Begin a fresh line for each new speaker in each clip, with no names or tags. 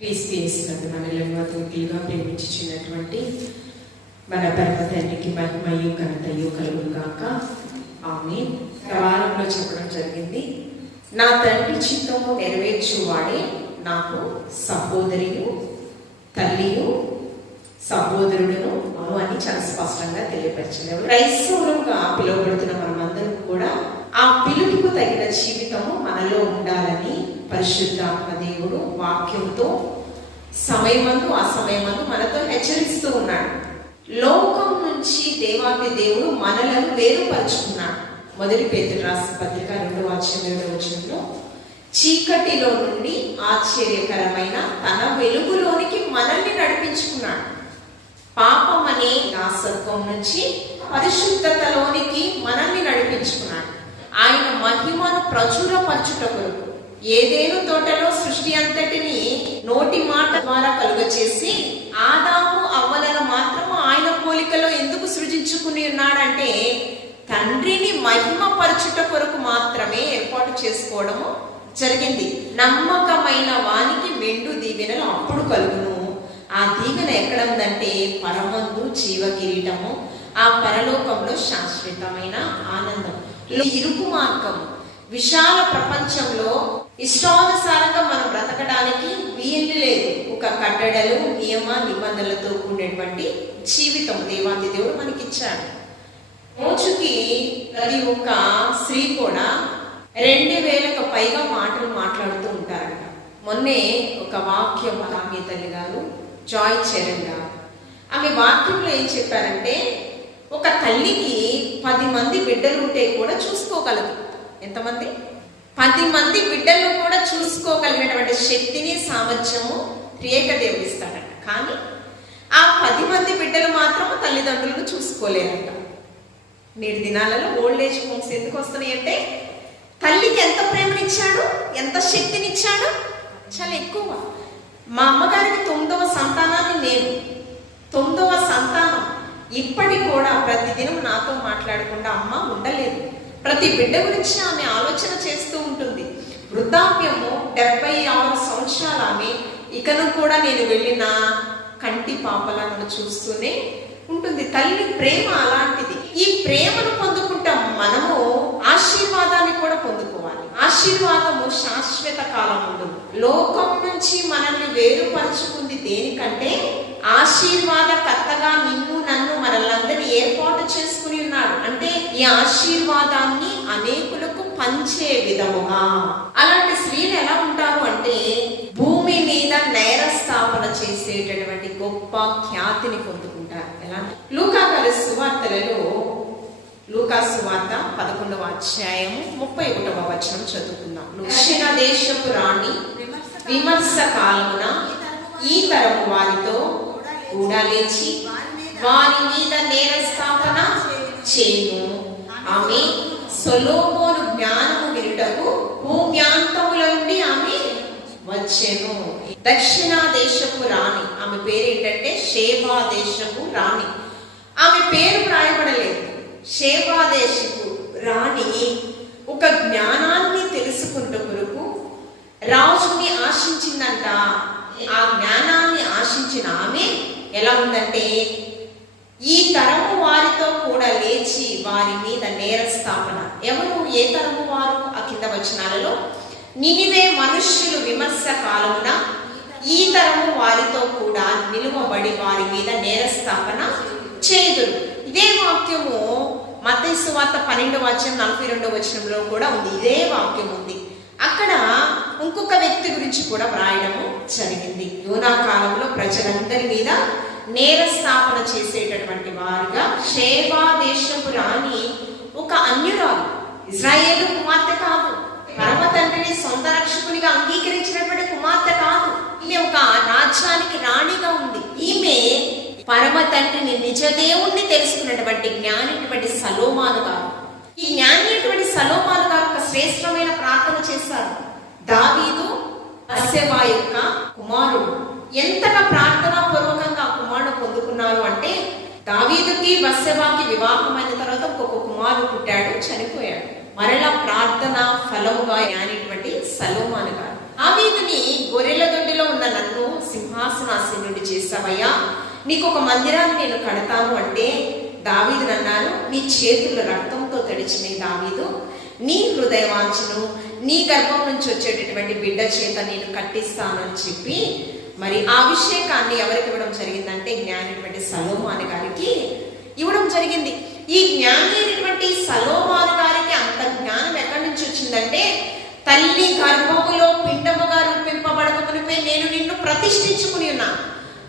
క్రీస్తునందు మనలను అతనికిలుగా ప్రేమించుచున్నటువంటి మన పరమ తండ్రికి మహిమయు ఘనతయు కలుగు కాక ఆమె ప్రవాహంలో చెప్పడం జరిగింది. నా తండ్రి చిత్తము నెరవేర్చువాడే నాకు సహోదరియు తల్లియు సహోదరుడును అని చాలా స్పష్టంగా తెలియపరిచింది క్రైస్తవులుగా పిలువబడుతున్న మనమందరం కూడా ఆ పిలుపుకు తగిన జీవితము మనలో ఉండాలని పరిశుద్ధాత్మ దేవుడు వాక్యంతో సమయమందు అసమయమందు మనతో హెచ్చరిస్తూ ఉన్నాడు. లోకం నుంచి దేవాది దేవుడు మనలను వేరుపరుచుకున్నాడు. మొదటి పేరు రాసిన పత్రిక రెండు ఆశ్చర్యంలో వచ్చినలో చీకటిలో నుండి ఆశ్చర్యకరమైన తన వెలుగులోనికి మనల్ని నడిపించుకున్నాడు. పాపం అనే దాసత్వం నుంచి పరిశుద్ధతలోనికి మనల్ని నడిపించుకున్నాడు. ఆయన మహిమను ప్రచురపరచుట కొరకు ఏదేను తోటలో సృష్టి అంతటిని నోటి మాట ద్వారా కలుగచేసి ఆదాము అవ్వలను మాత్రము ఆయన పోలికలో ఎందుకు సృజించుకుని ఉన్నాడంటే తండ్రిని మహిమపరచుట కొరకు మాత్రమే ఏర్పాటు చేసుకోవడము జరిగింది. నమ్మకమైన వానికి మెండు దీవెనలు అప్పుడు కలుగును. ఆ దీవెన ఎక్కడ ఉందంటే పరమందు జీవ కిరీటము ఆ పరలోకంలో శాశ్వతమైన ఆనందం ఈ ఇరుకు మార్గం విశాల ప్రపంచంలో ఇష్టానుసారంగా మనం బ్రతకడానికి వీలు లేదు. ఒక కట్టడలు నియమ నిబంధనలతో కూడినటువంటి జీవితం దేవాంతి దేవుడు మనకిచ్చాడు. రోజుకి ప్రతి ఒక్క స్త్రీ కూడా రెండు వేలకు పైగా మాటలు మాట్లాడుతూ ఉంటారంట. మొన్నే ఒక వాక్యం ఆమె తల్లి గారు జాయ్ చరణ్ గారు. ఆమె వాక్యంలో ఏం చెప్పారంటే ఒక తల్లికి పది మంది బిడ్డలు ఉంటే కూడా చూసుకోగలదు. ఎంతమంది? పది మంది బిడ్డలను కూడా చూసుకోగలిగినటువంటి శక్తిని సామర్థ్యము త్రియేక దేవుడు కానీ ఆ పది మంది బిడ్డలు మాత్రం తల్లిదండ్రులను చూసుకోలేరంట. నేటి దినాలలో ఓల్డ్ ఏజ్ హోమ్స్ ఎందుకు వస్తున్నాయి అంటే తల్లికి ఎంత ప్రేమనిచ్చాడు ఎంత శక్తినిచ్చాడు? చాలా ఎక్కువ. మా అమ్మగారికి తొమ్మిదవ సంతానాన్ని నేను. తొమ్మిదవ సంతానం. ఇప్పటికి కూడా ప్రతిదినం నాతో మాట్లాడకుండా అమ్మ ఉండలేదు. ప్రతి బిడ్డ గురించి ఆమె ఆలోచన చేస్తూ ఉంటుంది. వృద్ధాప్యము డెబ్బై ఆరు సంవత్సరాలు ఆమె ఇకను కూడా నేను వెళ్ళిన కంటి పాపలా నన్ను చూస్తూనే ఉంటుంది. తల్లి ప్రేమ అలాంటిది. ఈ ప్రేమను పొందుకుంటాం మనము ఆశీర్వాదాన్ని కూడా పొందుకోవాలి. ఆశీర్వాదము శాశ్వత కాలం ఉండదు లోకం నుంచి మనల్ని వేరుపరుచుకుంది దేనికంటే ఆశీర్వాద కర్తగా నిన్ను నన్ను మనల్ని ఏర్పాటు చేసుకుని ఉన్నాడు. అంటే ఈ ఆశీర్వాదాన్ని అనేకులకు పంచే విధముగా. అలాంటి స్త్రీలు ఎలా ఉంటారు అంటే భూమి మీద నేర స్థాపన చేసేటటువంటి గొప్ప ఖ్యాతిని పొందుకుంటారు. ఎలా? లూకా గారి సువార్తలలో లూకా సువార్త పదకొండవ అధ్యాయము ముప్పై ఒకటవ వచనం చదువుకుందాం. దక్షిణ దేశపు రాణి విమర్శ కాలమున ఈ తరము వారితో కూడా లేచి వారి మీద నేర స్థాపన చేయును ఆమె సొలోమోను జ్ఞానము వినుటకు భూమ్యాంతముల నుండి ఆమె వచ్చెను. దక్షిణ దేశపు రాణి ఆమె పేరు ఏంటంటే షేబా దేశపు రాణి. ఆమె పేరు ప్రాయపడలేదు షేబా దేశపు రాణి ఒక జ్ఞానాన్ని తెలుసుకుంట కొరకు రాజుని ఆశించిందంట. ఆ జ్ఞానాన్ని ఆశించిన ఆమె ఎలా ఉందంటే ఈ తరము వారితో కూడా లేచి వారి మీద నేర స్థాపన ఎవరు ఏ తరము వారు? ఆ కింద వచనాలలో నినివే మనుష్యులు విమర్శ కాలమున ఈ తరము వారితో కూడా నిలువబడి వారి మీద నేర స్థాపన చేదురు ఇదే వాక్యము మతైసు వార్త పన్నెండు వాక్యం నలభై రెండో వచనంలో కూడా ఉంది. ఇదే వాక్యం ఉంది. అక్కడ ఇంకొక వ్యక్తి గురించి కూడా వ్రాయడము జరిగింది. యోనా కాలంలో ప్రజలందరి మీద నేర స్థాపన చేసేటటువంటి వారుగా షేబా దేశపు రాణి ఒక అన్యురాలు. ఇజ్రాయేల్ కుమార్తె కాదు. పరమ తండ్రిని సొంత రక్షకునిగా అంగీకరించినటువంటి కుమార్తె కాదు. ఈమె ఒక రాజ్యానికి రాణిగా ఉంది. ఈమె పరమ తండ్రిని నిజదేవుణ్ణి తెలుసుకున్నటువంటి జ్ఞానిటువంటి సలోమాను గారు ఈ జ్ఞానిటువంటి సలోమాను గారు ఒక శ్రేష్టమైన ప్రార్థన చేశారు. దావీదు అస్యవా యొక్క కుమారుడు. ఎంతగా ప్రార్థనా పూర్వకంగా ఆ కుమారుడు పొందుకున్నారు అంటే దావీదుకి వస్యవాకి వివాహమైన తర్వాత ఒక్కొక్క కుమారుడు పుట్టాడు చనిపోయాడు. మరలా ప్రార్థన ఫలముగా అనేటువంటి సలోమాను గారు. దావీదుని గొర్రెల దొడ్డిలో ఉన్న నన్ను సింహాసనాసీనుడి చేశావయ్యా. నీకు ఒక మందిరాన్ని నేను కడతాను అంటే దావీదు అన్నారు నీ చేతుల రక్తంతో తడిచిన దావీదు. నీ హృదయవాంఛను నీ గర్భం నుంచి వచ్చేటటువంటి బిడ్డ చేత నేను కట్టిస్తానని చెప్పి మరి ఆ అభిషేకాన్ని ఎవరికి ఇవ్వడం జరిగిందంటే జ్ఞానటువంటి సలోమాన్ గారికి ఇవ్వడం జరిగింది. ఈ జ్ఞాని అయినటువంటి సలోమాన్ గారికి అంత జ్ఞానం ఎక్కడి నుంచి వచ్చిందంటే తల్లి గర్భములో పిండముగా రూపింపబడకమునిపై నేను నిన్ను ప్రతిష్ఠించుకుని ఉన్నా.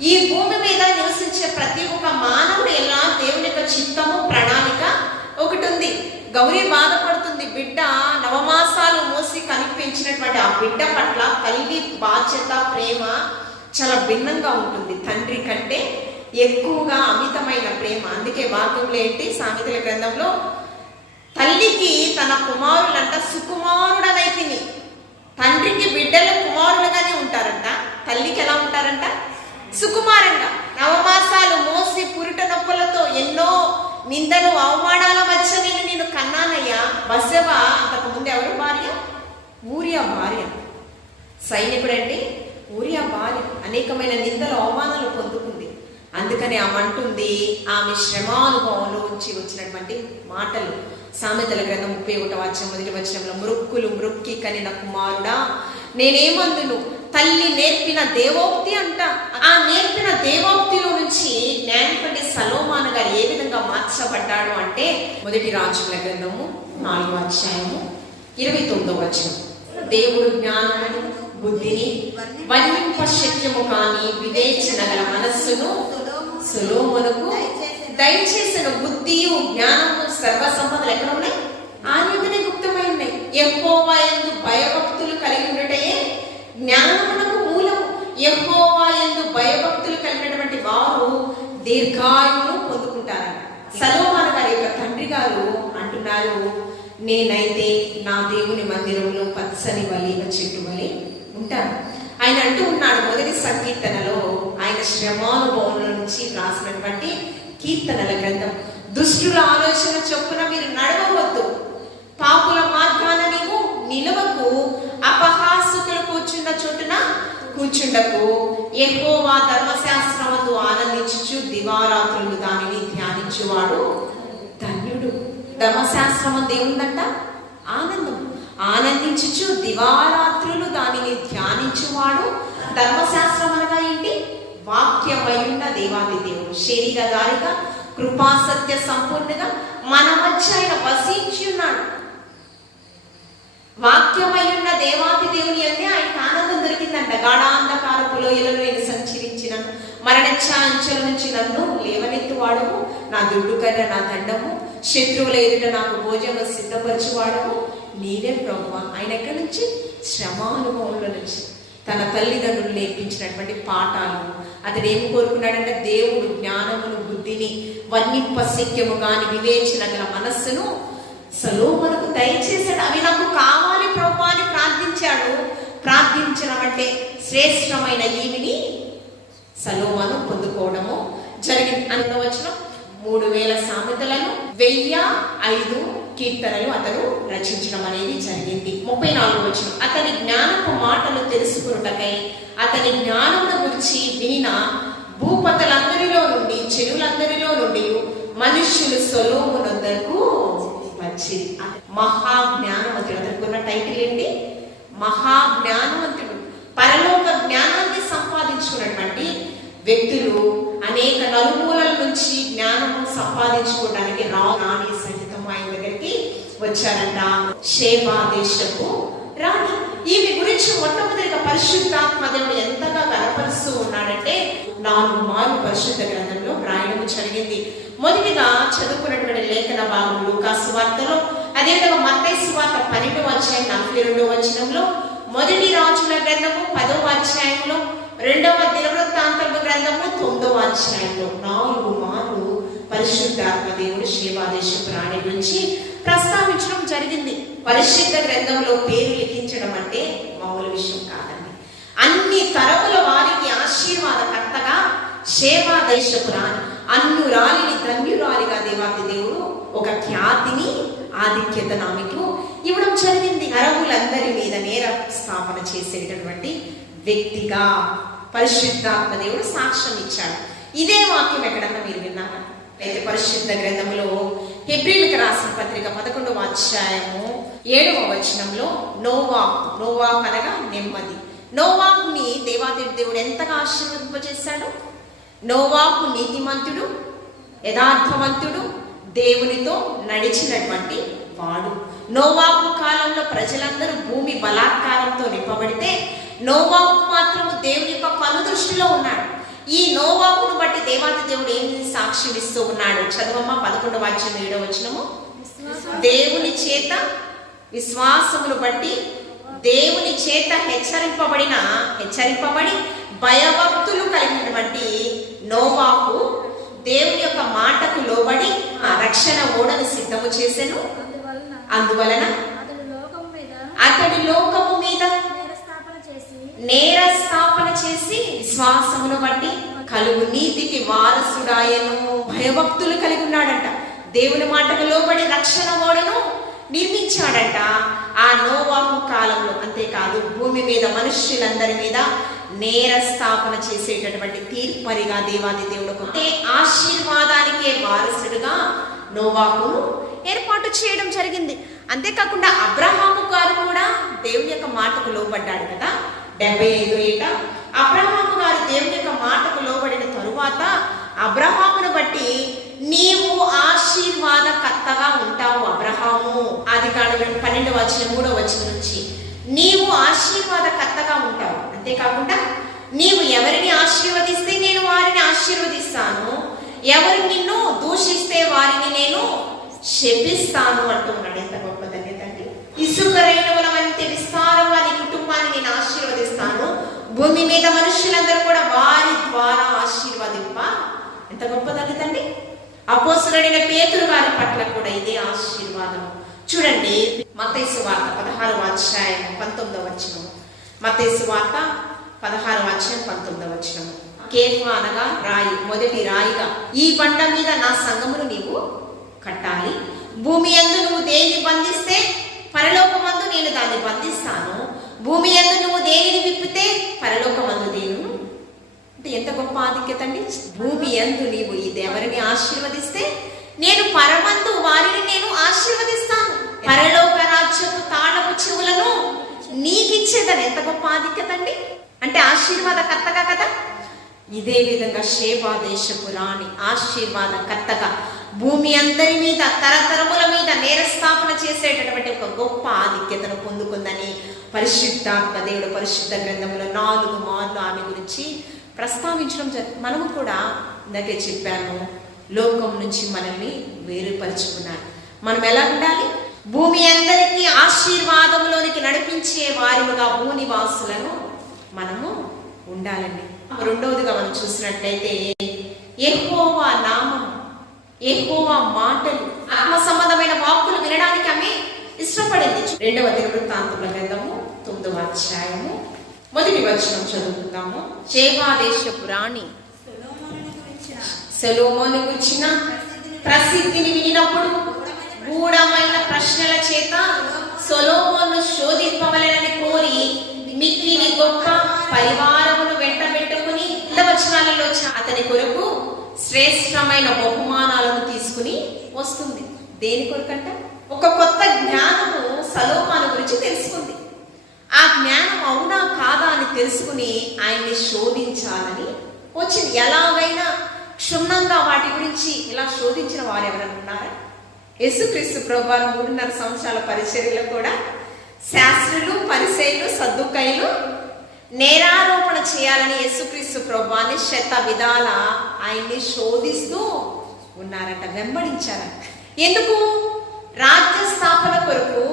ఈ భూమి మీద నివసించే ప్రతి ఒక్క మానవుడు ఎలా దేవుని యొక్క చిత్తము ప్రణాళిక ఒకటి ఉంది. గౌరీ బాధపడుతుంది. బిడ్డ నవమాసాలు మోసి కనిపించినటువంటి ఆ బిడ్డ పట్ల తల్లి బాధ్యత ప్రేమ చాలా భిన్నంగా ఉంటుంది. తండ్రి కంటే ఎక్కువగా అమితమైన ప్రేమ. అందుకే వాక్యంలో ఏంటి సామెతల గ్రంథంలో తల్లికి తన కుమారులంట సుకుమారుడనైతిని తండ్రికి బిడ్డలు కుమారులుగానే ఉంటారంట. తల్లికి ఎలా ఉంటారంట? సుకుమారంగా. నవమాసాలు మోసి పురిట నొప్పులతో ఎన్నో నిందలు అవమానాల మధ్య నేను నేను కన్నానయ్యా. బసవ అంతకు ముందు ఎవరు? భార్య? ఊరియా భార్య. సైనికుడండి. ఊరియా బాలి అనేకమైన నిందలు అవమానాలు పొందుకుంది. అందుకని ఆమె అంటుంది ఆమె శ్రమానుభవంలోంచి వచ్చినటువంటి మాటలు. సామెతల గ్రంథం ముప్పై ఒకటో వచ్చం మొదటి వచ్చినంలో మృక్కులు మృక్కి కనిన కుమారుడా నేనేమందును? తల్లి నేర్పిన దేవోక్తి అంట. ఆ నేర్పిన దేవోక్తిలో నుంచి జ్ఞానపడి సలోమాన్ గారు ఏ విధంగా మార్చబడ్డాడు అంటే మొదటి రాజుల గ్రంథము నాలుగో అధ్యాయము ఇరవై తొమ్మిదో వచనం. దేవుడు జ్ఞానాన్ని బుద్ధిని వర్ణింప శక్యము కాని వివేచన గల మనస్సును సులోమునకు దయచేసిన బుద్ధియు జ్ఞానము సర్వ సంపదలు ఎక్కడ ఉన్నాయి? ఆనందనే గుప్తమై ఉన్నాయి. ఎందు భయభక్తులు కలిగి ఉండటయే జ్ఞానమునకు మూలము. ఎహోవా ఎందు భయభక్తులు కలిగినటువంటి వారు దీర్ఘాయువును పొందుకుంటారట. సలోమాన గారి యొక్క తండ్రి గారు అంటున్నారు నేనైతే నా దేవుని మందిరంలో పచ్చని వలిన చెట్టు వలి ఉంటాను ఆయన అంటూ ఉన్నాడు మొదటి సంకీర్తనలో ఆయన శ్రమానుభవం నుంచి రాసినటువంటి కీర్తనల గ్రంథం. దుష్టుల ఆలోచన చొప్పున మీరు నడవవద్దు. పాపుల మార్గాన నీవు నిలవకు అపహాసుకులు కూర్చున్న చోటున కూర్చుండకు. ఎహోవా ధర్మశాస్త్రమందు ఆనందించుచు దివారాత్రులు దానిని ధ్యానించువాడు ధన్యుడు. ధర్మశాస్త్రం ఏముందంట? ఆనందం. ఆనందించుచు దివారాత్రులు దానిని ధ్యానించువాడు. ధర్మశాస్త్రం అనగా ఏంటి? వాక్యమయున్న దేవాది దేవుడు. శరీరధారిగా కృపాసత్య సంపూర్ణగా మన మధ్య ఆయన వసించి ఉన్నాడు వాక్యమయున్న దేవాది దేవుని అంటే ఆయనకు ఆనందం దొరికిందంట. గాఢాంధకారపు లోయలను నేను సంచరించినను మరణఛాంచల నుంచి నన్ను లేవనెత్తువాడము నా దుడ్డు కర్ర నా దండము శత్రువుల ఎదుట నాకు భోజనం సిద్ధపరచువాడము నీవే ప్రభు ఆయన ఎక్కడి నుంచి? శ్రమానుభవంలో నుంచి. తన తల్లిదండ్రులు నేర్పించినటువంటి పాఠాలు అతడు ఏం కోరుకున్నాడంటే దేవుడు జ్ఞానమును బుద్ధిని వర్ణింప శక్యము కాని వివేచన గల మనస్సును సలోమనకు దయచేశాడు. అవి నాకు కావాలి ప్రభా అని ప్రార్థించాడు. ప్రార్థించడం అంటే శ్రేష్టమైన ఈవిని సలోమను పొందుకోవడము జరిగింది. అనుకోవచ్చును మూడు వేల సామెతలను వెయ్యి ఐదు కీర్తనలు అతను రచించడం అనేది జరిగింది. ముప్పై నాలుగు వచ్చిన అతని జ్ఞానపు మాటలు తెలుసుకున్నటకై అతని జ్ఞానమును గురించి వినిన భూపతలందరిలో నుండి చెరువులందరిలో నుండి మనుష్యులు సొలోమునందరకు వచ్చి. మహా జ్ఞానవంతుడు అతనుకున్న టైటిల్ ఏంటి? మహా జ్ఞానవంతుడు పరలోక జ్ఞానాన్ని సంపాదించుకున్నటువంటి వ్యక్తులు అనేక నలుమూలల నుంచి జ్ఞానము సంపాదించుకోవడానికి రావు. రాణి వచ్చారంట షేబా దేశపు రాణి. ఈమె గురించి మొట్టమొదటిగా పరిశుద్ధాత్మ దేవుడు ఎంతగా కనపరుస్తూ ఉన్నాడంటే నాలుగు మార్లు పరిశుద్ధ గ్రంథంలో రాయడం జరిగింది. మొదటిగా చదువుకున్నటువంటి లేఖన భాగంలో కాసు వార్తలో అదేవిధంగా మత్తయి సువార్త పన్నెండు అధ్యాయం నలభై రెండో వచనంలో మొదటి రాజుల గ్రంథము పదవ అధ్యాయంలో రెండవ దినవృత్తాంతము గ్రంథము తొమ్మిదవ అధ్యాయంలో నాలుగు మార్లు పరిశుద్ధాత్మ దేవుడు శివాదేశ ప్రాణి గురించి ప్రస్తావించడం జరిగింది. పరిశుద్ధ గ్రంథంలో పేరు లిఖించడం అంటే మామూలు విషయం కాదండి. అన్ని తరముల వారికి ఆశీర్వాదకర్తగా సేవా దేశపురాణి అన్నురాలిని ధన్యురాలిగా దేవాది దేవుడు ఒక ఖ్యాతిని ఆధిక్యత నామికు ఇవ్వడం జరిగింది. అరవులందరి మీద నేర స్థాపన చేసేటటువంటి వ్యక్తిగా పరిశుద్ధాత్మ దేవుడు సాక్ష్యం ఇచ్చాడు. ఇదే వాక్యం ఎక్కడన్నా మీరు విన్నారా? అయితే పరిశుద్ధ గ్రంథములో హెబ్రిల్కి రాసిన పత్రిక పదకొండవ అధ్యాయము ఏడవ వచనంలో నోవాకు నోవాకు అనగా నెమ్మది. నోవాకుని దేవాదేవి దేవుడు ఎంతగా ఆశీర్వదింపజేశాడు? నోవాకు నీతిమంతుడు యథార్థవంతుడు దేవునితో నడిచినటువంటి వాడు. నోవాకు కాలంలో ప్రజలందరూ భూమి బలాత్కారంతో నింపబడితే నోవాకు మాత్రం దేవుని యొక్క కను దృష్టిలో ఉన్నాడు ఈ నోవాకును బట్టి దేవాది దేవుడు ఏం సాక్ష్యం ఇస్తూ ఉన్నాడు? చదువమ్మ పదకొండవ వాక్యం ఏడవ వచనము. దేవుని చేత విశ్వాసమును బట్టి దేవుని చేత హెచ్చరింపబడిన హెచ్చరింపబడి భయభక్తులు కలిగినటువంటి నోవాకు దేవుని యొక్క మాటకు లోబడి ఆ రక్షణ ఓడను సిద్ధము చేసెను.
అందువలన అతడు
లోకము మీద
నేరస్థాపన చేసి
విశ్వాసమును బట్టి కలుగు నీతికి వారసుడాయను. భయభక్తులు కలిగి ఉన్నాడంట దేవుని మాటకు లోబడి రక్షణ ఓడను నిర్మించాడంట. ఆ నోవాహు కాలంలో అంతేకాదు భూమి మీద మనుష్యులందరి మీద నేర స్థాపన చేసేటటువంటి తీర్పరిగా దేవాది దేవుడు అంటే ఆశీర్వాదానికే వారసుడుగా నోవాహును ఏర్పాటు చేయడం జరిగింది. అంతేకాకుండా అబ్రహాము గారు కూడా దేవుని యొక్క మాటకు లోబడ్డాడు కదా. డెబ్బై ఐదు ఏట అబ్రహాము గారు దేవుని యొక్క మాటకు లోబడిన తరువాత అబ్రహామును బట్టి నీవు ఆశీర్వాదకర్తగా ఉంటావు అబ్రహాము. ఆది కాండం పన్నెండు వచ్చిన మూడో వచ్చిన నుంచి. నీవు ఆశీర్వాదకర్తగా ఉంటావు. అంతేకాకుండా నీవు ఎవరిని ఆశీర్వదిస్తే నేను వారిని ఆశీర్వదిస్తాను? ఎవరు నిన్ను దూషిస్తే వారిని నేను శపిస్తాను అంటూ ఉన్నాడు ఎంత గొప్ప ధన్యత అండి ఇసుకరైన రేణువుల వంటి విస్తారంగా నీ కుటుంబాన్ని నేను ఆశీర్వదిస్తాను భూమి మీద మనుషులందరూ కూడా వారి ద్వారా ఆశీర్వాదింప. ఎంత గొప్ప తల్లిదండి అండి అపోసులైన పేతురు వారి పట్ల కూడా ఇదే ఆశీర్వాదం. చూడండి మతేసు వార్త పదహారు అధ్యాయం పంతొమ్మిదవ వచనం. మతేసు వార్త పదహారు అధ్యాయం పంతొమ్మిదవ వచనం. కేఫా అనగా రాయి మొదటి రాయిగా. ఈ పంట మీద నా సంగమును నీవు కట్టాలి. భూమి యందు నువ్వు దేన్ని బంధిస్తే పరలోకమందు నేను దాన్ని బంధిస్తాను. భూమి ఎందు నువ్వు దేనిని విప్పితే పరలోకమందు నేను? అంటే ఎంత గొప్ప ఆధిక్యత అండి. భూమి ఎందు నీవు ఇది ఎవరిని ఆశీర్వదిస్తే నేను పరమందు వారిని నేను ఆశీర్వదిస్తాను. పరలోక రాజ్యపు తాళపు చెవులను నీకిచ్చేదని ఎంత గొప్ప ఆధిక్యత అండి. అంటే ఆశీర్వాదకర్తగా కదా? ఇదే విధంగా షేబా దేశపు రాణి ఆశీర్వాదకర్తగా భూమి అందరి మీద తరతరముల మీద నేరస్థాపన చేసేటటువంటి ఒక గొప్ప ఆధిక్యతను పొందుకుందని పరిశుద్ధాత్మ దేవుడు పరిశుద్ధ గ్రంథంలో నాలుగు మార్లు ఆమె గురించి ప్రస్తావించడం జరిగింది మనము కూడా ఇందాకే చెప్పాము. లోకం నుంచి మనల్ని వేరుపరుచుకున్నాడు మనం ఎలా ఉండాలి? భూమి అందరికీ ఆశీర్వాదంలోనికి నడిపించే వారిగా భూనివాసులను మనము ఉండాలండి. రెండవదిగా మనం చూసినట్లయితే ఎక్కువ నామం ఎక్కువ మాటలు ఆత్మ సంబంధమైన వాక్కులు వినడానికి ఆమె ఇష్టపడింది. రెండవ దినవృత్తాంతముల గ్రంథము తొమ్మిదవ అధ్యాయము మొదటి వచనం చదువుకుందాము. చేవాదేశపు రాణి సెలోమోను గురించిన ప్రసిద్ధిని వినినప్పుడు గూఢమైన ప్రశ్నల చేత సొలోమోను శోధింపవలెనని కోరి మిక్కిలి గొప్ప పరివారమును వెంట పెట్టుకుని వచనాలలో అతని కొరకు శ్రేష్టమైన బహుమానాలను తీసుకుని వస్తుంది. దేని కొరకంట? ఒక కొత్త జ్ఞానము సలోమాను గురించి తెలుసుకుంది. ఆ జ్ఞానం అవునా కాదా అని తెలుసుకుని ఆయన్ని శోధించాలని వచ్చింది. ఎలాగైనా క్షుణ్ణంగా వాటి గురించి ఇలా శోధించిన వారు ఎవరైనా ఉన్నారా? యేసుక్రీస్తు ప్రభువారు మూడున్నర సంవత్సరాల పరిచర్యలో కూడా శాస్త్రులు పరిచయులు సద్దుకైలు నేరారోపణ చేయాలని యేసుక్రీస్తు ప్రభువాన్ని శత విధాల ఆయన్ని శోధిస్తూ ఉన్నారట వెంబడించారట. ఎందుకు? రాజ్య స్థాపన కొరకు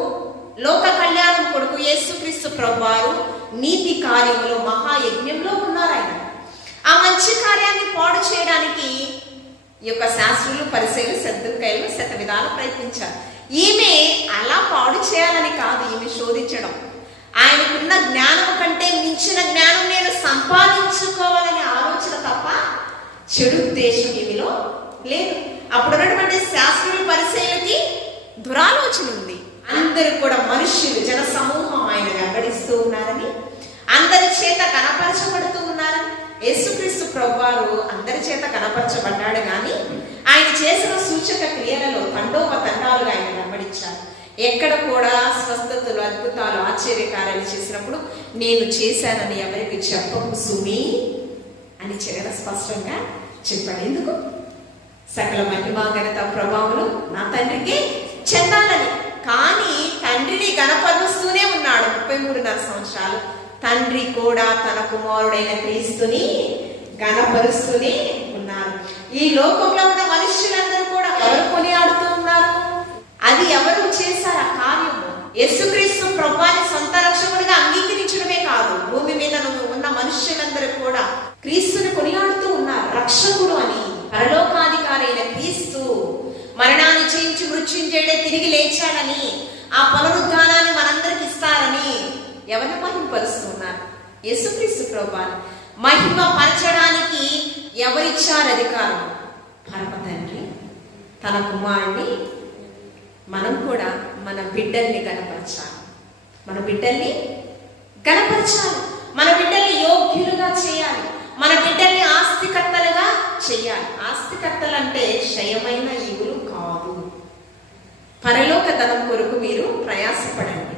లోక కళ్యాణం కొరకు యేసుక్రీస్తు ప్రభువారు నీతి కార్యంలో మహాయజ్ఞంలో ఉన్నారు ఆయన ఆ మంచి కార్యాన్ని పాడు చేయడానికి ఈ యొక్క శాస్త్రులు పరిశైలు సర్దుకాయలు శత విధాలు ప్రయత్నించారు. ఈమె అలా పాడు చేయాలని కాదు ఈమె శోధించడం. ఆయనకున్న జ్ఞానం కంటే మించిన జ్ఞానం నేను సంపాదించుకోవాలనే ఆలోచన తప్ప చెడు ఉద్దేశం ఈమెలో లేదు. అప్పుడున్నటువంటి శాస్త్రులు శాస్త్రుల దురాలోచన ఉంది. అందరు కూడా మనుష్యులు జన సమూహం ఆయన వెంబడిస్తూ ఉన్నారని అందరి చేత కనపరచబడుతూ ఉన్నారని. యేసుక్రీస్తు ప్రభువారు అందరి చేత కనపరచబడ్డాడు కానీ ఆయన చేసిన సూచక క్రియలలో తండోప తండాలుగా ఆయన వెంబడించారు ఎక్కడ కూడా స్వస్థతలు అద్భుతాలు ఆశ్చర్యకార్యాలు చేసినప్పుడు నేను చేశానని ఎవరికి చెప్పకు సుమి అని చిరగ స్పష్టంగా చెప్పాడు. ఎందుకు? సకల మహిమా ప్రభావం నా తండ్రికి చెందాలని. కానీ తండ్రిని గణపరుస్తూనే ఉన్నాడు ముప్పై మూడున్నర సంవత్సరాలు. తండ్రి కూడా తన కుమారుడైన క్రీస్తుని గణపరుస్తూనే ఉన్నారు. ఈ లోకంలో ఉన్న మనుష్యులందరూ కూడా ఎవరు కొనియాడుతూ ఉన్నారు? అది ఎవరు చేశారు ఆ కార్యము? యేసుక్రీస్తు ప్రభాని సొంత రక్షకుడిగా అంగీకరించడమే కాదు భూమి మీద ఉన్న మనుష్యులందరూ కూడా క్రీస్తుని కొనియాడుతూ ఉన్నారు. రక్షకుడు అని పరలోకాధికారైన క్రీస్తు మరణాన్ని చేయించి మృత్యుంజయుడే తిరిగి లేచాడని ఆ పునరుద్ధానాన్ని మనందరికి ఇస్తారని ఎవరిని మహిమపరుస్తున్నారు యేసుక్రీస్తు ప్రభాని మహిమ పరచడానికి ఎవరిచ్చారు అధికారం? పరమ తండ్రి. తన కుమారుని మనం కూడా మన బిడ్డల్ని గనపరచాలి మన బిడ్డల్ని గనపరచాలి మన బిడ్డల్ని యోగ్యులుగా చేయాలి. మన బిడ్డల్ని ఆస్తికర్తలుగా చేయాలి. ఆస్తికర్తలు అంటే క్షయమైన ఈవులు కాదు. పరలోక ధనం కొరకు మీరు ప్రయాసపడండి.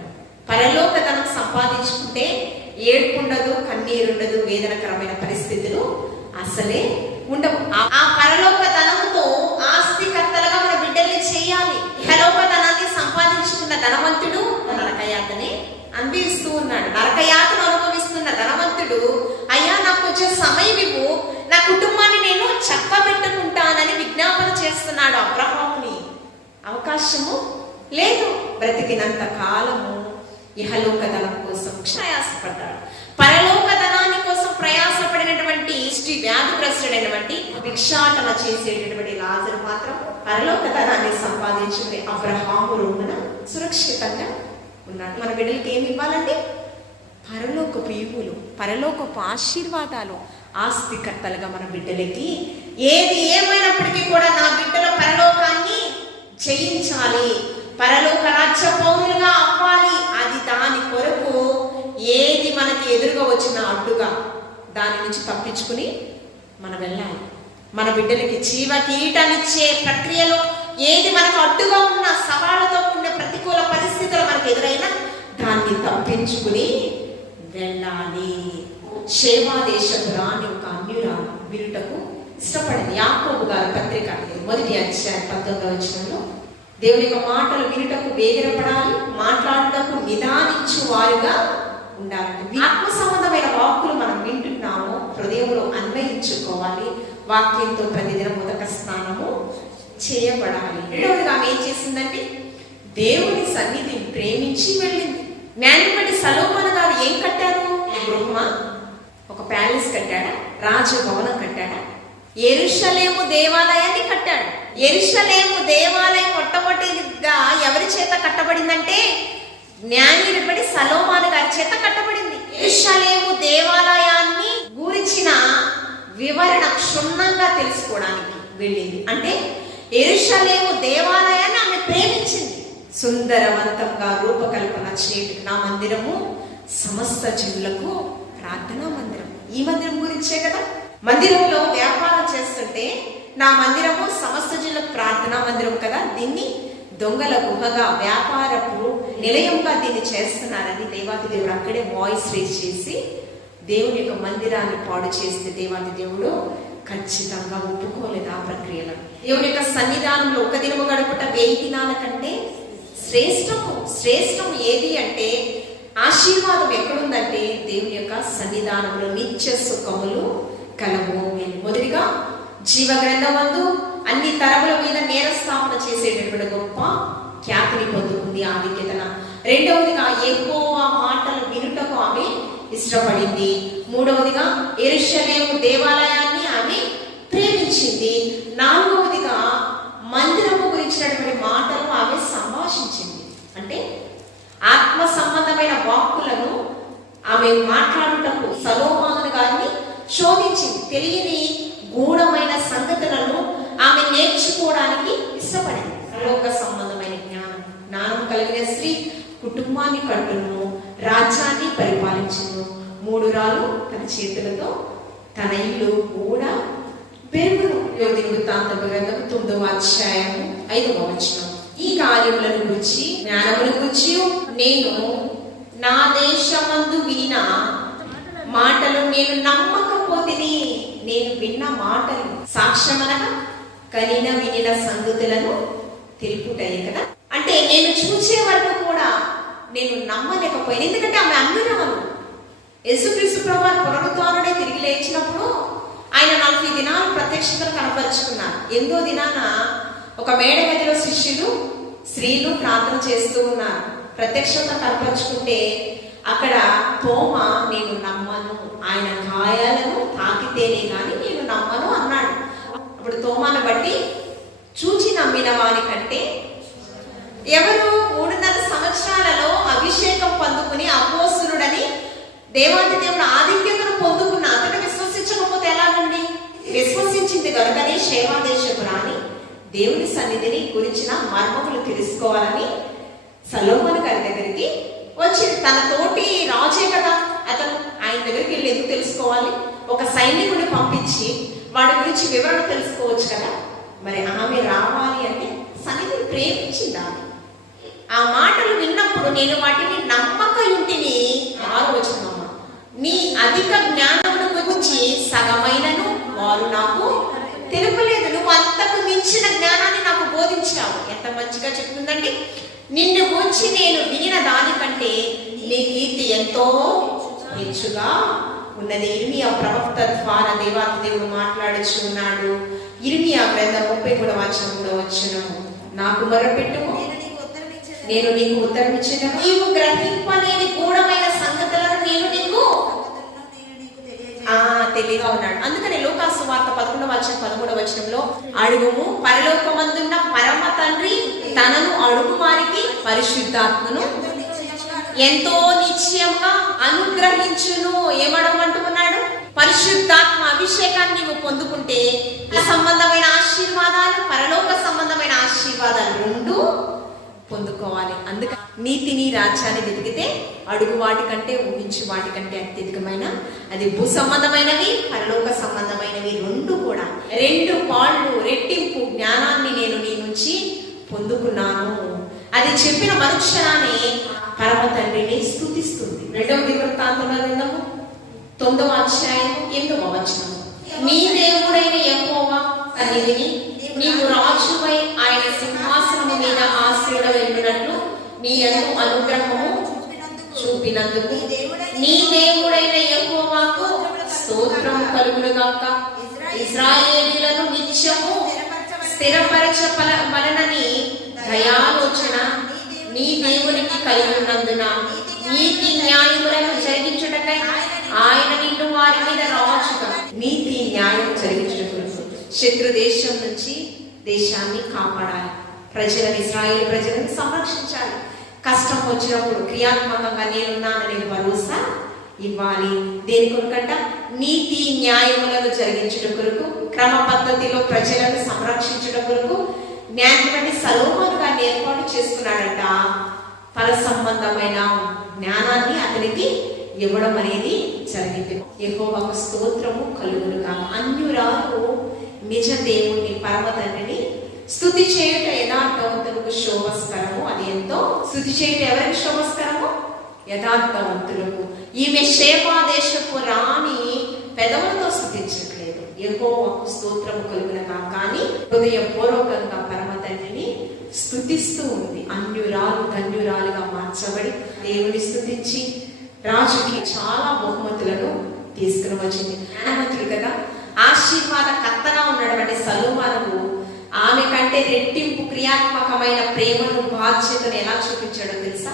పరలోక ధనం సంపాదించుకుంటే ఏడ్పుండదు కన్నీరుండదు వేదనకరమైన పరిస్థితులు అసలే ఉండవు. ఆ- ఆ పరలోక ధనంతో ఆస్తికర్తలుగా మన బిడ్డల్ని చేయాలి. ఇహలోక ధనాన్ని సంపాదించుకున్న ధనవంతుడు నరకయాతనే అందిస్తూ ఉన్నాడు. నరకయాతను అనుభవిస్తున్న ధనవంతుడు అయ్యా నాకు కొంచెం సమయం ఇవ్వు. నా కుటుంబాన్ని నేను చక్కబెట్టుకుంటానని విజ్ఞాపన చేస్తున్నాడు అబ్రహాముని. అవకాశము లేదు. బ్రతికినంత కాలము ఇహలోక ధనం కోసం ప్రయాసపడ్డాడు పరలోక ధనాన్ని కోసం ప్రయాసపడినటువంటి శ్రీ వ్యాధిగ్రస్తుడైనటువంటి భిక్షాటన చేసేటటువంటి లాజరు మాత్రం పరలోక ధనాన్ని సంపాదించుకునే అబ్రహాము రూమున సురక్షితంగా ఉన్నాడు మన బిడ్డలకి ఏమి ఇవ్వాలండి పరలోకపు ఈవులు పరలోకపు ఆశీర్వాదాలు ఆస్తికర్తలుగా మన బిడ్డలకి. ఏది ఏమైనప్పటికీ కూడా నా బిడ్డల పరలోకాన్ని జయించాలి. పరలోక రాజ్య పౌరులుగా అవ్వాలి. అది దాని కొరకు ఏది మనకి ఎదురుగా వచ్చిన అడ్డుగా దాని నుంచి తప్పించుకుని మనం వెళ్ళాలి. మన బిడ్డలకి జీవ కిరీటాన్నిచ్చే ప్రక్రియలో ఏది మనకు అడ్డుగా ఉన్న సవాళ్ళతో ఉన్న ప్రతికూల పరిస్థితులు మనకు ఎదురైనా దాన్ని తప్పించుకుని వెళ్ళాలి. సేవా రాని ఒక అన్యురాలు వినుటకు ఇష్టపడింది యాకోబు గారి పత్రిక మొదటి అధ్యాయం పంతొమ్మిదవ వచ్చినంలో దేవుని యొక్క మాటలు వినుటకు వేగిరపడాలి మాట్లాడుటకు నిదానించు వారుగా ఉండాలి ఆత్మ సంబంధమైన వాక్కులు మనం వింటున్నాము హృదయంలో అన్వయించుకోవాలి. వాక్యంతో ప్రతిదినం ఉదక స్నానము చేయబడాలి. రెండవదిగా ఆమె ఏం చేసిందంటే దేవుని సన్నిధిని ప్రేమించి వెళ్ళింది. జ్ఞానిపడి సలోమన్ గారు ఏం కట్టారు? గృహమా? ఒక ప్యాలెస్ కట్టాడా? రాజభవనం కట్టాడా? ఎరుషలేము దేవాలయాన్ని కట్టాడు. ఎరుషలేము దేవాలయం మొట్టమొదటిగా ఎవరి చేత కట్టబడిందంటే జ్ఞానిపడి సలోమాను గారి చేత కట్టబడింది. ఎరుషలేము దేవాలయాన్ని గురించిన వివరణ క్షుణ్ణంగా తెలుసుకోవడానికి వెళ్ళింది. అంటే ఎరుషలేము దేవాలయాన్ని ఆమె ప్రేమించింది. సుందరవంతంగా రూపకల్పన చేయటం నా మందిరము సమస్త జనులకు ప్రార్థనా మందిరం. ఈ మందిరం గురించే కదా? మందిరంలో వ్యాపారం చేస్తుంటే నా మందిరము సమస్త జిల్లకు ప్రార్థనా మందిరం కదా? దీన్ని దొంగల గుహగా వ్యాపారపు నిలయంగా దీన్ని చేస్తున్నారని దేవాది దేవుడు అక్కడే వాయిస్ రేస్ చేసి దేవుని యొక్క మందిరాన్ని పాడు చేస్తే దేవాది దేవుడు ఖచ్చితంగా ఒప్పుకోలేదు ఆ ప్రక్రియలను. దేవుని యొక్క సన్నిధానంలో ఒక దినము గడుపుట వేయి దినాల కంటే శ్రేష్టము శ్రేష్టం ఏది అంటే ఆశీర్వాదం ఎక్కడుందంటే దేవుని యొక్క సన్నిధానంలో నిత్య సుఖములు కలవు మొదటిగా జీవ గ్రంథమందు అన్ని తరముల మీద నేరస్థాపన చేసేటటువంటి గొప్ప ఖ్యాతిని పొందుకుంది ఆధిక్యతన. రెండవదిగా ఎక్కువ మాటలు వినుటకు ఆమె ఇష్టపడింది. మూడవదిగా ఎరుషలేము దేవాలయాన్ని ఆమె ప్రేమించింది. నాలుగవదిగా మందిరము గురించినటువంటి మాటలు ఆమె సంభాషించింది. అంటే ఆత్మ సంబంధమైన వాక్కులను ఆమె మాట్లాడుటకు సలోమాను గారిని శోధించింది. తెలియని గూఢమైన సంగతులను ఆమె నేర్చుకోవడానికి ఇష్టపడింది. లోక సంబంధమైన జ్ఞానం జ్ఞానం కలిగిన స్త్రీ కుటుంబాన్ని కట్టును రాజ్యాన్ని పరిపాలించును. మూడు రాళ్ళు తన చేతులతో తన ఇల్లు కూడా పెరుగును యోగి వృత్తాంత గ్రంథం తొమ్మిదవ అధ్యాయము ఐదవ వచనం. ఈ కార్యములను గురించి జ్ఞానమును గురించి నేను నా దేశమందు విన మాటలు నేను నమ్మకపోతిని. నేను విన్న మాటలు సాక్ష్యమనగా కలిగిన వినిన సంగతులను తెలుపుటాయి కదా? అంటే నేను చూసే వరకు కూడా నేను నమ్మలేకపోయాను. ఎందుకంటే ఆమె అమ్మినవను యేసుక్రీస్తు ప్రభు ద్వారానే తిరిగి లేచినప్పుడు ఆయన నలభై దినాలు ప్రత్యక్షతలు కనపరుచుకున్నారు. ఎందో దినాన ఒక మేడ గదిలో శిష్యులు స్త్రీలు ప్రార్థన చేస్తూ ఉన్నారు. ప్రత్యక్షత కనపరుచుకుంటే అక్కడ తోమ నేను నమ్మను. ఆయన గాయాలను తాకితేనే కానీ నేను నమ్మను అన్నాడు. అప్పుడు తోమాను బట్టి చూచి నమ్మిన వారి కంటే ఎవరు మూడున్నర సంవత్సరాలలో అభిషేకం పొందుకుని అపోసురుడని దేవాది దేవుడు ఆధిక్యతను విశ్వసించింది కనుకనే క్షేమాదేశపు రాని దేవుని సన్నిధిని గురించిన మర్మములు తెలుసుకోవాలని సలోమన్ గారి దగ్గరికి వచ్చింది. తన తోటి రాజే కదా అతను ఆయన దగ్గరికి వెళ్ళి ఎందుకు తెలుసుకోవాలి? ఒక సైనికుడిని పంపించి వాడి గురించి వివరణ తెలుసుకోవచ్చు కదా. మరి ఆమె రావాలి అంటే సన్నిధిని ప్రేమించింది ఆమె. ఆ మాటలు విన్నప్పుడు నేను వాటిని నమ్మక ఇంటిని ఆలోచన నీ అధిక జ్ఞానమును గురించి సగమైనను వారు నాకు తెలుపలేదు. నువ్వు అంతకు మించిన జ్ఞానాన్ని నాకు బోధించావు. ఎంత మంచిగా చెప్తుందండి? నిన్ను గురించి నేను వినిన దానికంటే నీ కీర్తి ఎంతో హెచ్చుగా ఉన్నది. ఇర్మియా ప్రవక్త ద్వారా దేవాతి దేవుడు మాట్లాడుచు ఉన్నాడు. ఇర్మియా గ్రంథం ముప్పై కూడా వాచనం కూడా వచ్చును. నాకు మొరపెట్టు నేను నీకు ఉత్తరం ఇచ్చిన నీవు గ్రహింపలేని గూఢమైన సంగతులను నేను నీకు తెలివిగా ఉన్నాడు అందుకని లోకాసు వార్త పదకొండవ వచ్చిన పదమూడవ వచనంలో అడుగుము పరలోకమందున్న పరమ తండ్రి తనను అడుగు వారికి పరిశుద్ధాత్మను ఎంతో నిశ్చయంగా అనుగ్రహించును. ఏమడమంటున్నాడు? పరిశుద్ధాత్మ అభిషేకాన్ని నువ్వు పొందుకుంటే సంబంధమైన ఆశీర్వాదాలు పరలోక సంబంధమైన ఆశీర్వాదాలు రెండు పొందుకోవాలి. అందుకే నీతిని రాజ్యాన్ని వెతికితే అడుగు వాటికంటే ఊహించి వాటికంటే అత్యధికమైన అది భూ సంబంధమైనవి పరలోక సంబంధమైనవి రెండు కూడా. రెండు పాళ్ళు రెట్టింపు జ్ఞానాన్ని నేను నీ నుంచి పొందుకున్నాను. అది చెప్పిన మరుక్షణాన్ని పరమ తండ్రిని స్థుతిస్తుంది రెండవ దివృత్తాంతమ గ్రంథము తొమ్మిదవ అధ్యాయం ఎనిమిదవ వచనం నీ దేవుడైన ఎక్కువ సన్నిధిని నీవు రా సింహాసనము వెళ్ళినట్లు నీ యందు అనుగ్రహము చూపినందుకు. నీ దేవుడైన యహోవాకు స్తోత్రం కలుగునుగాక. ఇజ్రాయేలీలను నిత్యము స్థిరపరచ వలనని దయాలోచన నీ దేవునికి కలిగి ఉన్నందున నీతి న్యాయములను జరిగించుటకై ఆయన నిన్ను వారి మీద రాజుగా. నీతి న్యాయం జరిగించుటకు శత్రు దేశం నుంచి దేశాన్ని కాపాడాలి. ప్రజలను ఇస్రాయేల్ ప్రజలను సంరక్షించాలి. కష్టం వచ్చినప్పుడు క్రియాత్మకంగా నేనున్నాననే భరోసా ఇవ్వాలి. దేని కొరకంట? నీతి న్యాయములను జరిగించుట కొరకు క్రమ పద్ధతిలో ప్రజలను సంరక్షించుట కొరకు న్యాయమైన సలోమాను గారిని ఏర్పాటు చేసుకున్నాడంట. ఫల సంబంధమైన జ్ఞానాన్ని అతనికి ఇవ్వడం అనేది జరిగింది. ఎక్కువ ఒక స్తోత్రము కలుగునుగా అన్యురాలు నిజ దేవుణ్ణి పరమ తండ్రిని స్థుతి చేయుట యథార్థవంతులకు శోభస్కరము అది ఎంతో. స్థుతి చేయుట ఎవరికి శోభస్కరము యథార్థవంతులకు. ఈమె శేపాదేశపు రాణి పెదవులతో స్థుతించట్లేదు ఎక్కువ స్తోత్రము కలుగునగా కానీ హృదయపూర్వకంగా పరమ తండ్రిని స్థుతిస్తూ ఉంది. అన్యురాలు ధన్యురాలుగా మార్చబడి దేవుని స్థుతించి రాజుకి చాలా బహుమతులను తీసుకుని వచ్చింది. జ్ఞానవంతుడు కదా. ఆశీర్వాద కర్తగా ఉన్నటువంటి సలోమాను ఆమె కంటే రెట్టింపు క్రియాత్మకమైన ప్రేమను బాధ్యతను ఎలా చూపించాడో తెలుసా?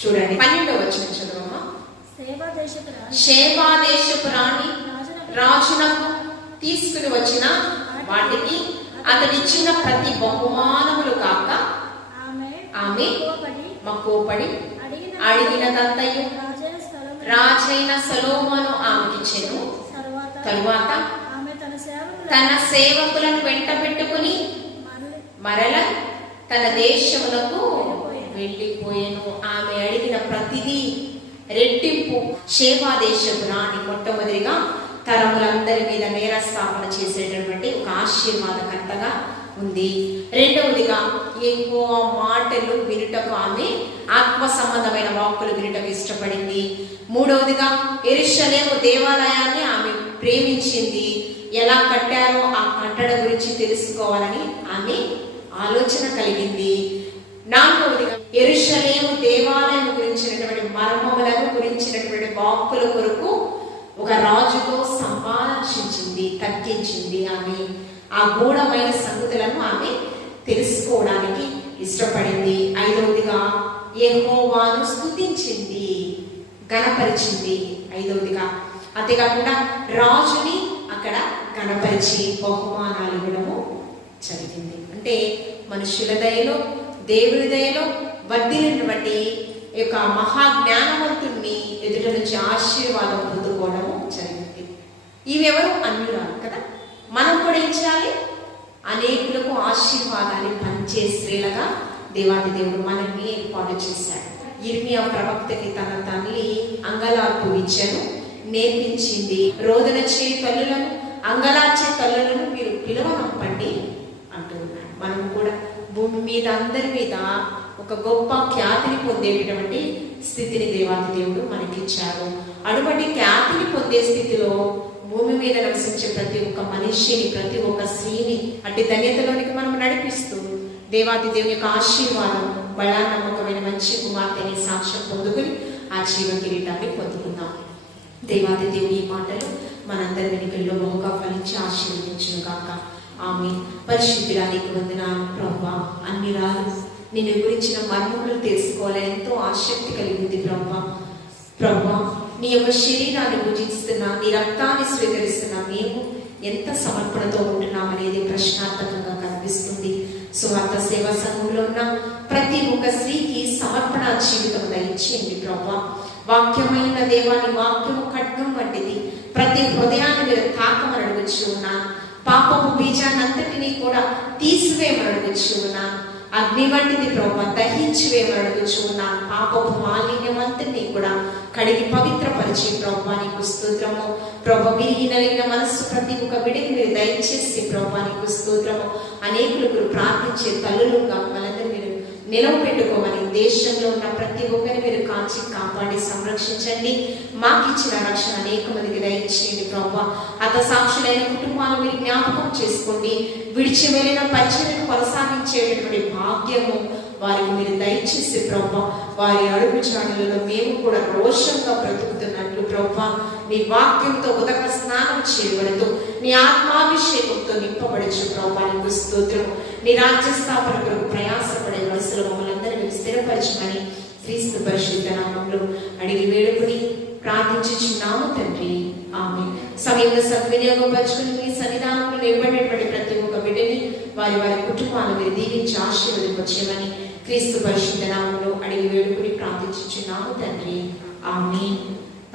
చూడండి. పన్నెండవ వచ్చిన
సేవా దేశపు రాణి.
రాజునకు తీసుకుని వచ్చిన వాటికి అతడిచ్చిన ప్రతి బహుమానములు కాక
ఆమె
మక్కువపడి
అడిగిన
అడిగినదంతయు
రాజైన
సలోమను ఆమెకిచ్చెను.
తరువాత తన సేవకులను
వెంట పెట్టుకుని
మరల
తన దేశములకు వెళ్ళిపోయాను. ఆమె అడిగిన ప్రతిదీ రెట్టింపు శేవాదేశపు రాని మొట్టమొదటిగా తరములందరి మీద నేరస్థాపన చేసేటటువంటి ఒక ఆశీర్వాదకర్తగా ఉంది. రెండవదిగా ఎక్కువ మాటలు వినుటకు ఆమె ఆత్మ సంబంధమైన వాక్కులు వినుటకు ఇష్టపడింది. మూడవదిగా ఎరుషలేము దేవాలయాన్ని ఆమె ప్రేమించింది. ఎలా కట్టారో ఆ కట్టడం గురించి తెలుసుకోవాలని ఆమె ఆలోచన కలిగింది. నాలుగవదిగా ఎరుషలేము దేవాలయం గురించినటువంటి మర్మములను గురించినటువంటి వాక్కుల కొరకు ఒక రాజుతో సంభాషించింది తగ్గించింది ఆమె. ఆ గూఢమైన సంగతులను ఆమె తెలుసుకోవడానికి ఇష్టపడింది. ఐదవదిగా యెహోవాను స్థుతించింది గణపరిచింది ఐదవదిగా అంతేకాకుండా రాజుని అక్కడ గణపరిచి బహుమానాలు ఇవ్వడము జరిగింది. అంటే మనుషుల దయలో దేవుని దయలో వర్ధిల్లినటువంటి యొక్క మహాజ్ఞానవంతుణ్ణి ఎదుట నుంచి ఆశీర్వాదం పొందుకోవడం జరిగింది. ఇవెవరు అన్యురాలు కదా. మనం కూడా ఏం చేయాలి? అనేకులకు ఆశీర్వాదాన్ని పంచే స్త్రీలుగా దేవాది దేవుడు మనల్ని ఏర్పాటు చేశాడు. ఇర్మియా ప్రవక్తకి తన తల్లి అంగలార్పు విద్యను నేర్పించింది రోదన చేయి తల్లులను అంగలార్చే తల్లులను మీరు పిలవనంపండి మనం కూడా భూమి మీద అందరి మీద ఒక గొప్ప ఖ్యాతిని పొందేటటువంటి స్థితిని దేవాది దేవుడు మనకిచ్చారు. అటువంటి ఖ్యాతిని పొందే స్థితిలో భూమి మీద నివసించే ప్రతి ఒక్క మనిషిని ప్రతి ఒక్క స్త్రీని అట్టి ధన్యతలోనికి మనం నడిపిస్తూ దేవాది దేవుని యొక్క ఆశీర్వాదం బలా నమ్మకమైన మంచి కుమార్తెని సాక్ష్యం పొందుకుని ఆ జీవ కిరీటాన్ని పొందుకుందాం. దేవాది దేవుని ఈ మాటలు మనందరి వెనుకల్లో బహుగా ఫలించి ఆశీర్వదించును గాక ఆమె పరిశుద్ధిరా నీకు వందనాలు ప్రభా అన్ని రాదు. నిన్ను గురించిన మర్మములు తెలుసుకోవాలని ఎంతో ఆసక్తి కలిగింది ప్రభా ప్రభా నీ యొక్క శరీరాన్ని పూజిస్తున్నా నీ రక్తాన్ని స్వీకరిస్తున్నా మేము ఎంత సమర్పణతో ఉంటున్నాం అనేది ప్రశ్నార్థకంగా కనిపిస్తుంది. సువార్త సేవా సంఘంలో ఉన్న ప్రతి ఒక్క స్త్రీకి సమర్పణ జీవితం దయచేయండి ప్రభా వాక్యమైన దేవాని వాక్యము ఖడ్గం వంటిది. ప్రతి హృదయాన్ని మీరు తాకమని అడుగుచు ఉన్నాను పాపపు బీజాన్ని కూడా తీసివేయమని అడుగుచు ఉన్నాను. అగ్ని వంటిది ప్రభా దహించి వేయమని అడుగుచు ఉన్నాను. పాపపు మాలిన్యం అంతటినీ కూడా కడిగి పవిత్రపరిచి ప్రభా నీకు స్తోత్రము. ప్రభ విరిగి నలిగిన మనస్సు ప్రతి ఒక్క బిడికి మీరు దయచేసి ప్రభా నీకు స్తోత్రము. అనేకులకు ప్రార్థించే తల్లులుగా మనందరూ నిలవబెట్టుకోమని నిలవ పెట్టుకోమని దేశంలో ఉన్న ప్రతి ఒక్కరిని మీరు కాచి కాపాడి సంరక్షించండి. మాకు ఇచ్చిన రక్షణ అనేక మందికి దయచేయండి ప్రభా. అత సాక్షులైన కుటుంబాలు మీరు జ్ఞాపకం చేసుకోండి. విడిచి వెళ్ళిన పరిచయను కొనసాగించేటటువంటి భాగ్యము వారికి మీరు దయచేసి ప్రభా. వారి అడుగు చాడులలో మేము కూడా రోషంగా బ్రతుకుతున్నట్లు ప్రభా. నీ వాక్యంతో ఉదక స్నానం చేయబడుతూ నీ ఆత్మాభిషేకంతో నింపబడచ్చు ప్రభా. నీకు నీ రాజ్య స్థాపన కొరకు ప్రయాసపడే వలసలు మమ్మల్ని అందరినీ స్థిరపరచమని క్రీస్తు పరిశుద్ధ నామంలో అడిగి వేడుకుని ప్రార్థించుచున్నాము తండ్రి. ఆమె సమయంలో సద్వినియోగపరచుకుని మీ సన్నిధానంలో నిలబడినటువంటి ప్రతి ఒక్క బిడ్డని వారి వారి కుటుంబాలను మీరు దీవించి ఆశీర్వదించమని క్రీస్తు పరిశుద్ధ నామంలో అడిగి వేడుకుని ప్రార్థించుచున్నాము తండ్రి. ఆమె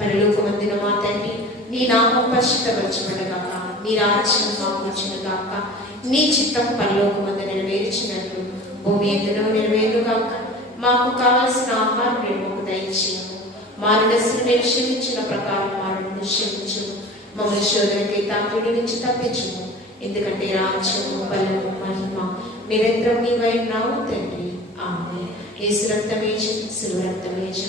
పరలోకమందిన మా తండ్రి నీ నామం పరిశుద్ధపరచబడగాక నీ రాజ్యం మాకు వచ్చినగాక నీ చిత్తం పరలోకమందు నెరవేర్చినట్లు భూమి ఎందులో నెరవేరుగాక మాకు కావలసిన ఆహారం మేము దయచేయము మారుడస్సు నేను క్షమించిన ప్రకారం మారు క్షమించు మమ్మల్ని శోధనకి తాకుడి నుంచి తప్పించుము ఎందుకంటే రాజ్యము బలము మహిమ నిరంతరం నీవై ఉన్నావు తండ్రి. ఆమె యేసు రక్తమేజ శిలు రక్తమేజ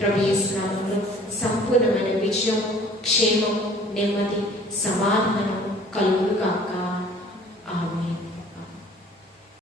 ప్రభు సంపూర్ణమైన విజయం క్షేమం నెమ్మది సమాధానం